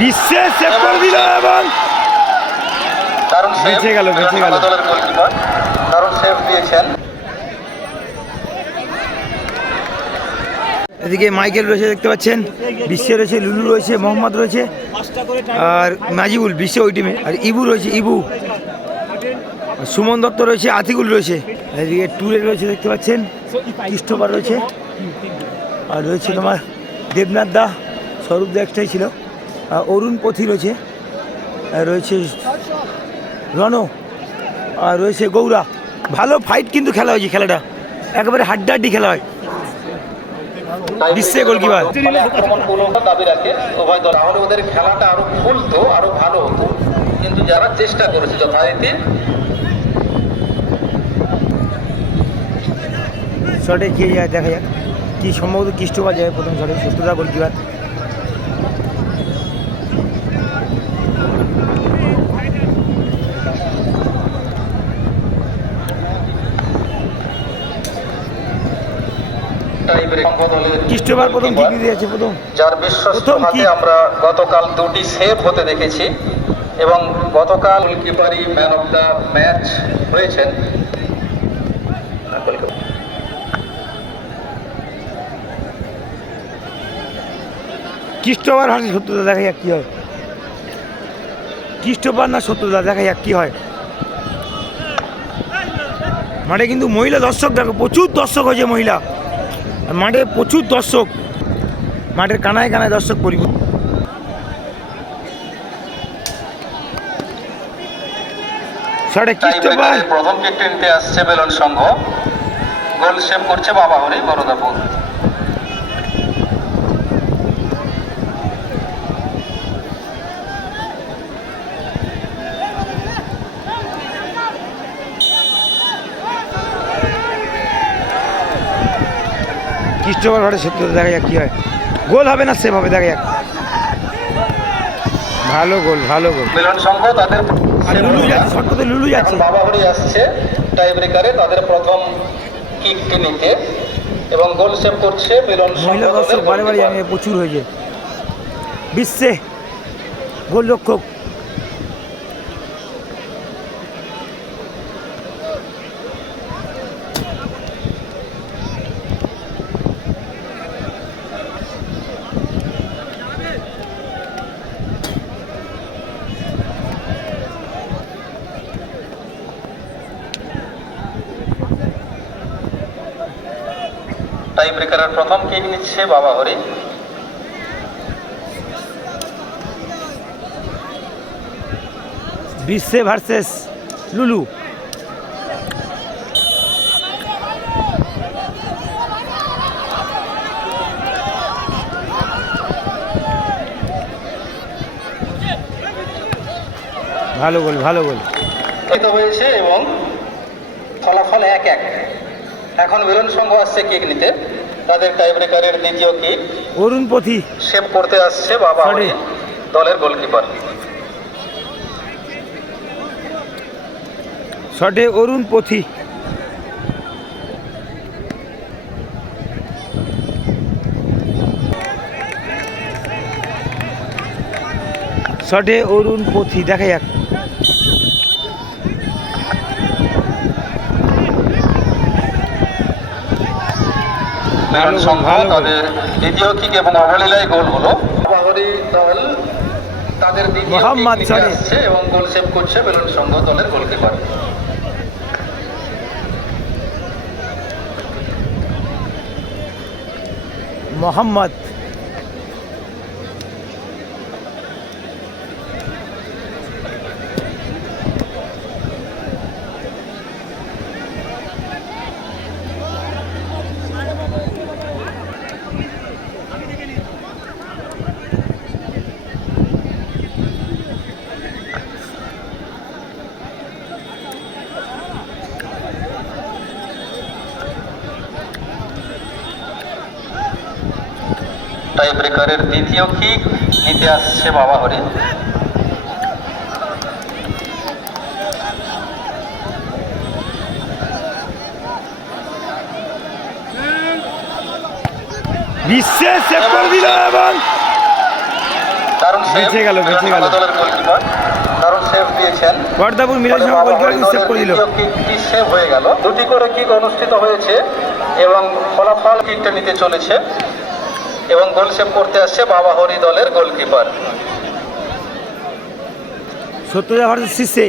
বিশ্বে সেভ করে দিল এবং দারুণ বেঁচে গেল, বেঁচে গেল। দলের গোলকিপার দারুণ সেভ দিয়েছেন। এদিকে মাইকেল রয়েছে দেখতে পাচ্ছেন। বিশ্বে রয়েছে লুলু রয়েছে মোহাম্মদ রয়েছে আর নাজিবুল বিশ্বে ওই টিমে আর ইবু রয়েছে ইবু। সুমন দত্ত রয়েছে আতিকুল রয়েছে। এদিকে টুরে রয়েছে দেখতে পাচ্ছেন। কৃষ্ণবার রয়েছে। আর রয়েছে তোমার দেবনাথ দা স্বরূপ দা একটাই ছিল। অরুণ পথি রয়েছে রয়েছে রণ, আর রয়েছে গৌরা। ভালো ফাইট কিন্তু খেলা হয়েছে খেলাটা। একেবারে হাড্ডাহাড্ডি খেলা হয়। বিশ্বে গোলকিপার। দাবি রাখে উভয় দল ওদের খেলাটা আরও আরও ভালো হতো কিন্তু যারা চেষ্টা করেছে যথারীতি শটে কে যায়, দেখা যাক। কি সম্ভবত কৃষ্ণবার যায় প্রথম শটে সত্যতা গোলকিপার কৃষ্ণবার প্রথম দিয়েছে প্রথম। যার kick। আমরা গতকাল দুটি সেভ হতে দেখেছি এবং গতকাল গোলকিপারই ম্যান অফ দ্য ম্যাচ হয়েছেন। হাসে সত্যতা দেখা যাক কি হয়। কৃষ্ণবার না সত্যতা দেখা যাক কি হয়। মাঠে কিন্তু মহিলা দর্শক দেখো প্রচুর দর্শক হয়েছে মহিলা। মাঠে প্রচুর দর্শক। মাঠের কানায় কানায় দর্শক পরিবর্তন প্রথম নিতে আসছে বেলন সংঘ গোল সেভ করছে বাবা হরি বরদাপুর। কৃষ্ণবার ঘরে সত্যতা দেখা যাক কি হয়। গোল হবে না সেভ হবে দেখা যাক। ভালো গোল ভালো গোল। মিলন সংঘ তাদের লুলু যাচ্ছে শট করতে লুলু যাচ্ছে। বাবা হরি আসছে টাই ব্রেকারে তাদের প্রথম কিকটি নিতে এবং গোল সেভ করছে মিলন মহিলা দর্শক বারে বারে। জানিয়ে প্রচুর হয়েছে। বিশ্বে গোলরক্ষক টাই ব্রেকারের প্রথম কিক নিচ্ছে বাবা হরি? বিশ্বে ভার্সেস লুলু। ভালো গোল ভালো গোল। হয়েছে এবং ফলাফল এক এক। এখন মিলন সংঘ আসছে কেক নিতে। তাদের টাই ব্রেকারের দ্বিতীয় কিক অরুণ পথি। সেভ করতে আসছে বাবা দলের গোলকিপার শটে অরুণ পথি। শটে অরুণ পথি দেখা যাক। মিলন সংঘ তাদের দ্বিতীয় কিক এবং অবলীলায় গোল হলো বাবাহরি দল তাদের দ্বিতীয় কিক। আসছে এবং গোল সেভ করছে মিলন সংঘ দলের গোলকিপার মোহাম্মদ ব্রেকারের দ্বিতীয় কিক নিতে আসছে বাবা হরি বিশ্বে সেভ করে দিল এবং দারুণ বেঁচে গেল, বেঁচে গেল। দলের গোলকিপার দারুণ সেভ দিয়েছেন। বর্দাপুর মিলন সংঘ গোলকিপার সেভ করে দিল। সেভ হয়ে গেল। দুটি করে কিক অনুষ্ঠিত হয়েছে এবং ফলাফল কিকটা নিতে চলেছে। এবং গোল সেভ করতে আসছে বাবা হরি দলের গোলকিপার। শীর্ষে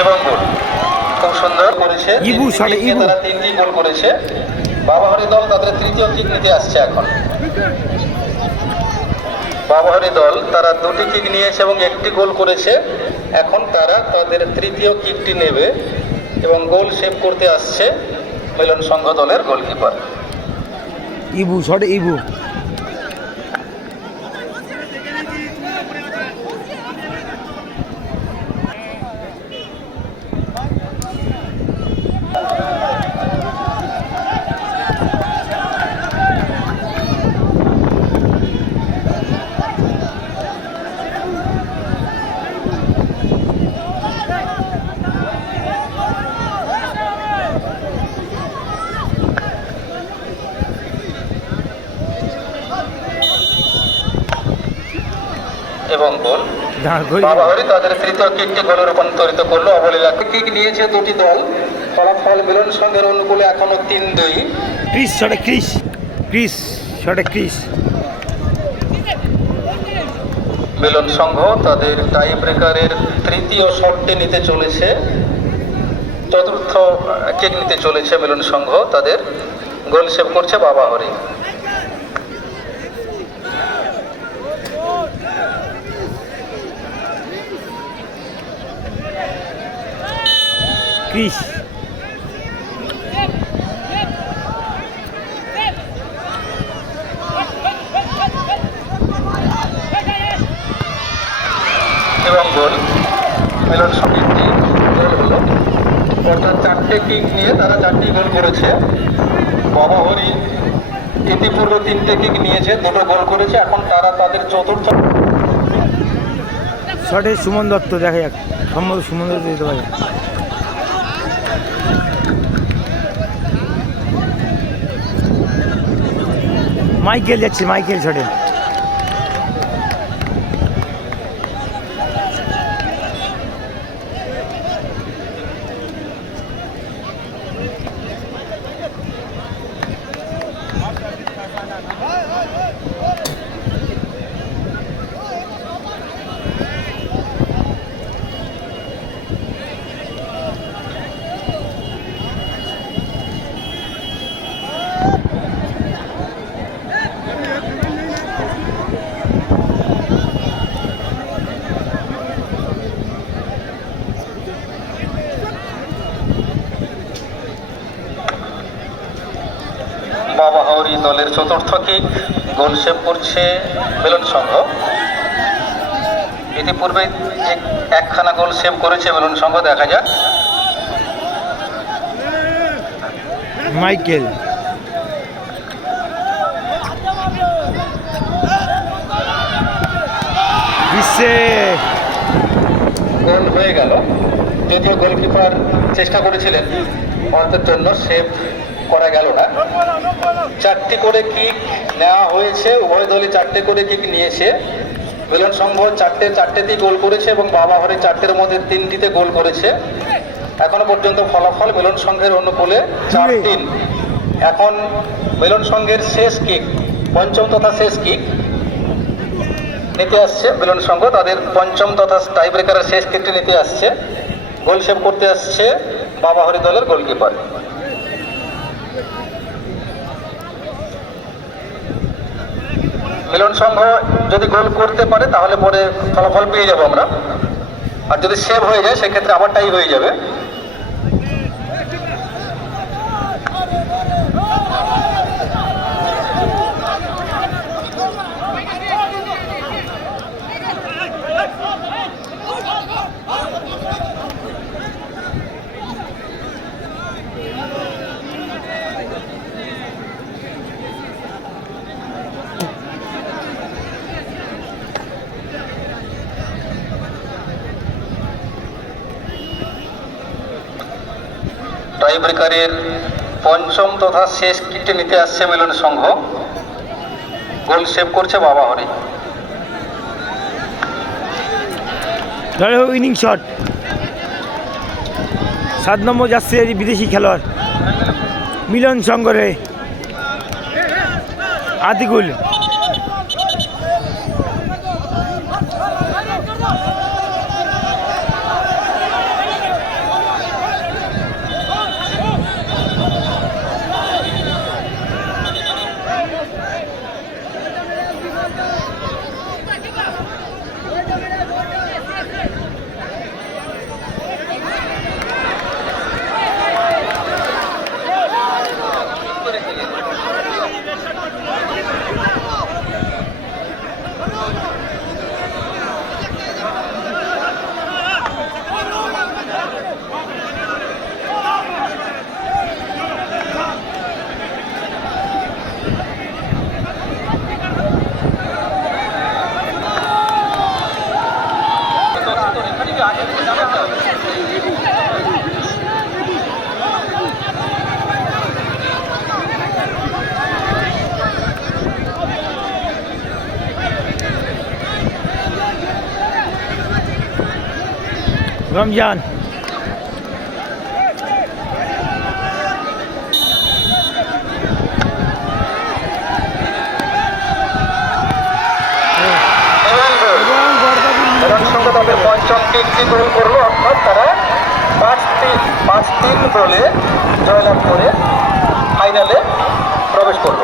এবং গোল। খুব সুন্দর করেছে। ইবু, তিনটি শটে ইবু। তিনটি গোল করেছে। বাবা হরি দল তাদের তৃতীয় কিক নিতে আসছে এখন। বাবাহরি দল, তারা দুটি কিক নিয়েছে এবং একটি গোল করেছে। এখন তারা তাদের তৃতীয় কিকটি নেবে এবং গোল সেভ করতে আসছে মিলন সংঘ দলের গোলকিপার ইবু সরি ইবু। এবং গোল বাবাহরি তাদের তৃতীয় কিকটি গোলে রূপান্তরিত করল। অবলীলা কিক নিয়েছে দুটি দল। ফলাফল মিলন সংঘের অনুকূলে এখনও তিন দুই। ক্রিস শটে ক্রিস। ক্রিস শটে ক্রিস। মিলন সংঘ তাদের টাই ব্রেকারের তৃতীয় শটটি নিতে চলেছে। চতুর্থ কেক নিতে চলেছে মিলন সংঘ। তাদের গোল সেভ করছে বাবা হরি এবং গোল। মিলন সংঘেরটি গোল হলো। অর্থাৎ চারটে কিক নিয়ে তারা চারটি গোল করেছে। বাবা হরি ইতিপূর্বে তিনটে কিক নিয়েছে দুটো গোল করেছে। এখন তারা তাদের চতুর্থ শটে সুমন দত্ত দেখা যাক। সম্ভবত সুমন দত্ত দিতে পারে। মাইকেল যাচ্ছে মাইকেল শটে বাবা হাওড়ি দলের চতুর্থ কিক গোল সেভ করছে মিলন সংঘ। ইতিপূর্বে এক- একখানা গোল সেভ করেছে মিলন সংঘ দেখা যাক। মাইকেল। গোল হয়ে গেল। যদিও গোলকিপার চেষ্টা করেছিলেন অর্থের জন্য সেভ করা গেল না। চারটি করে কিক নেওয়া হয়েছে উভয় দলই চারটে করে কিক নিয়েছে। মিলন সংঘ চারটে চারটেতেই গোল করেছে এবং বাবা হরে চারটের মধ্যে তিনটিতে গোল করেছে। এখনও পর্যন্ত ফলাফল মিলন সংঘের অনুকূলে চার তিন। এখন মিলন সংঘের শেষ কিক পঞ্চম তথা শেষ কিক নিতে আসছে মিলন সংঘ। তাদের পঞ্চম তথা টাই ব্রেকারের শেষ কিকটি নিতে আসছে। গোল সেভ করতে আসছে বাবা হরি দলের গোলকিপার মিলন সংঘ যদি গোল করতে পারে, তাহলে পরে ফলাফল পেয়ে যাব আমরা। আর যদি সেভ হয়ে যায়, সেক্ষেত্রে আবার টাই হয়ে যাবে। টাই ব্রেকারের পঞ্চম তথা শেষ কিটে নিতে আসছে মিলন সংঘ। গোল সেভ করছে বাবা হরি। Winning shot. সাত নম্বর যাচ্ছে বিদেশি খেলোয়াড়। মিলন শঙ্করে আতিকুল। রমজান পঞ্চম তিনটি গোল করল অর্থাৎ তারা। পাঁচ তিন পাঁচ তিন গোলে জয়লাভ করে ফাইনালে প্রবেশ করল।